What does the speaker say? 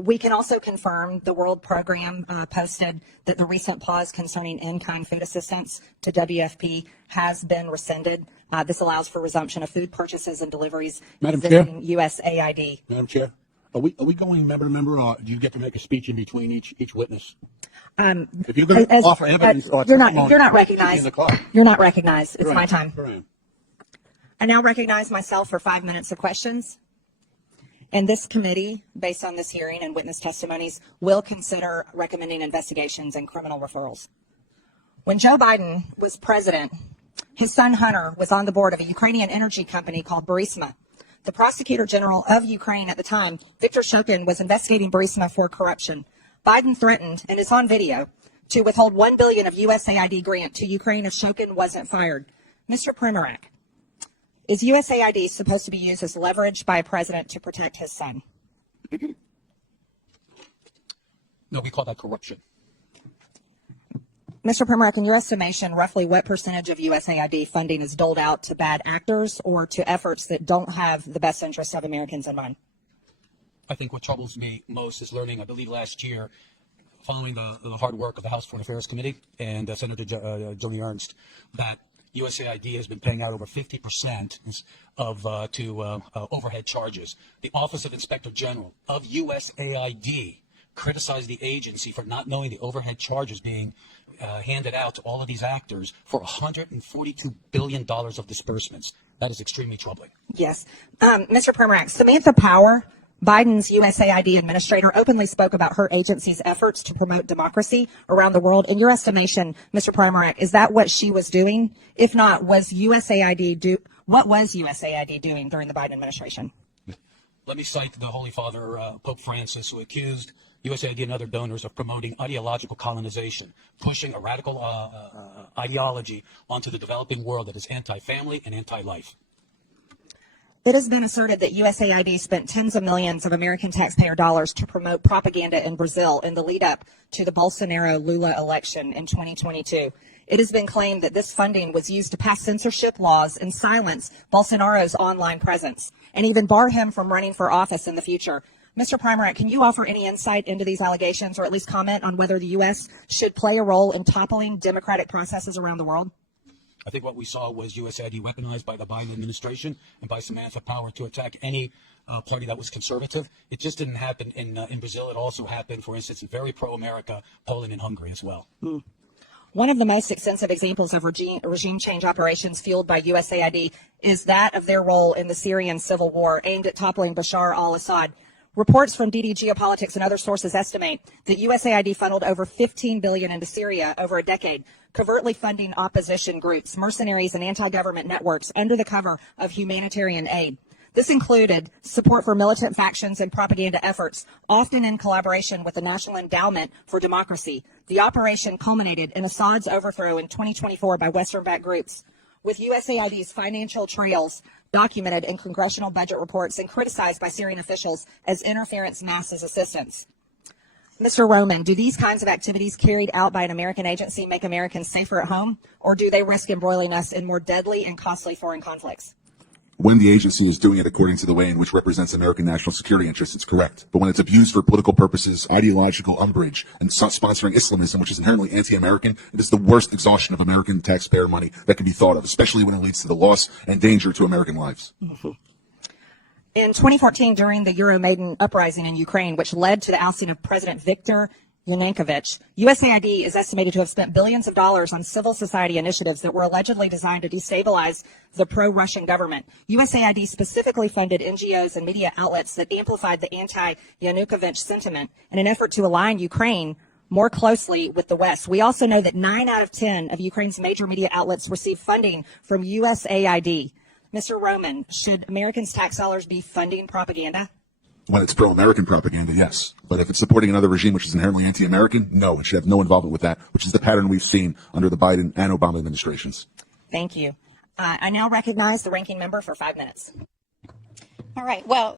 We can also confirm the World Program posted that the recent pause concerning in-kind food assistance to WFP has been rescinded. This allows for resumption of food purchases and deliveries using USAID. Madam Chair, are we going member to member, or do you get to make a speech in between each witness? If you're going to offer evidence, you're not recognized. You're not recognized. It's my time. I now recognize myself for 5 minutes of questions. And this committee, based on this hearing and witness testimonies, will consider recommending investigations and criminal referrals. When Joe Biden was president, his son Hunter was on the board of a Ukrainian energy company called Burisma. The prosecutor general of Ukraine at the time, Viktor Shokin, was investigating Burisma for corruption. Biden threatened, and it's on video, to withhold $1 billion of USAID grant to Ukraine if Shokin wasn't fired. Mr. Primorak, is USAID supposed to be used as leverage by a president to protect his son? No, we call that corruption. Mr. Primorak, in your estimation, roughly what percentage of USAID funding is doled out to bad actors or to efforts that don't have the best interests of Americans in mind? I think what troubles me most is learning, I believe last year, following the hard work of the House Foreign Affairs Committee and Senator Joni Ernst, that USAID has been paying out over 50% of to overhead charges. The Office of Inspector General of USAID criticized the agency for not knowing the overhead charges being handed out to all of these actors for $142 billion of disbursements. That is extremely troubling. Yes. Mr. Primorak, Samantha Power, Biden's USAID administrator, openly spoke about her agency's efforts to promote democracy around the world. In your estimation, Mr. Primorak, is that what she was doing? If not, what was USAID doing during the Biden administration? Let me cite the Holy Father, Pope Francis, who accused USAID and other donors of promoting ideological colonization, pushing a radical ideology onto the developing world that is anti-family and anti-life. It has been asserted that USAID spent tens of millions of American taxpayer dollars to promote propaganda in Brazil in the lead up to the Bolsonaro-Lula election in 2022. It has been claimed that this funding was used to pass censorship laws and silence Bolsonaro's online presence and even bar him from running for office in the future. Mr. Primorak, can you offer any insight into these allegations or at least comment on whether the U.S. should play a role in toppling democratic processes around the world? I think what we saw was USAID weaponized by the Biden administration and by Samantha Power to attack any party that was conservative. It just didn't happen in Brazil. It also happened, for instance, in very pro-America, Poland and Hungary as well. One of the most extensive examples of regime change operations fueled by USAID is that of their role in the Syrian civil war aimed at toppling Bashar al-Assad. Reports from DD Geopolitics and other sources estimate that USAID funneled over $15 billion into Syria over a decade, covertly funding opposition groups, mercenaries, and anti-government networks under the cover of humanitarian aid. This included support for militant factions and propaganda efforts, often in collaboration with the National Endowment for Democracy. The operation culminated in Assad's overthrow in 2024 by Western-backed groups, with USAID's financial trails documented in congressional budget reports and criticized by Syrian officials as interference masses assistance. Mr. Roman, do these kinds of activities carried out by an American agency make Americans safer at home, or do they risk embroiling us in more deadly and costly foreign conflicts? When the agency is doing it according to the way in which represents American national security interests, it's correct. But when it's abused for political purposes, ideological umbrage, and sponsoring Islamism, which is inherently anti-American, it is the worst exhaustion of American taxpayer money that can be thought of, especially when it leads to the loss and danger to American lives. In 2014, during the Euromaidan uprising in Ukraine, which led to the ousting of President Viktor Yanukovych, USAID is estimated to have spent billions of dollars on civil society initiatives that were allegedly designed to destabilize the pro-Russian government. USAID specifically funded NGOs and media outlets that amplified the anti-Yanukovych sentiment in an effort to align Ukraine more closely with the West. We also know that 9 out of 10 of Ukraine's major media outlets receive funding from USAID. Mr. Roman, should Americans' tax dollars be funding propaganda? When it's pro-American propaganda, yes. But if it's supporting another regime which is inherently anti-American, no, it should have no involvement with that, which is the pattern we've seen under the Biden and Obama administrations. Thank you. I now recognize the ranking member for 5 minutes. All right. Well,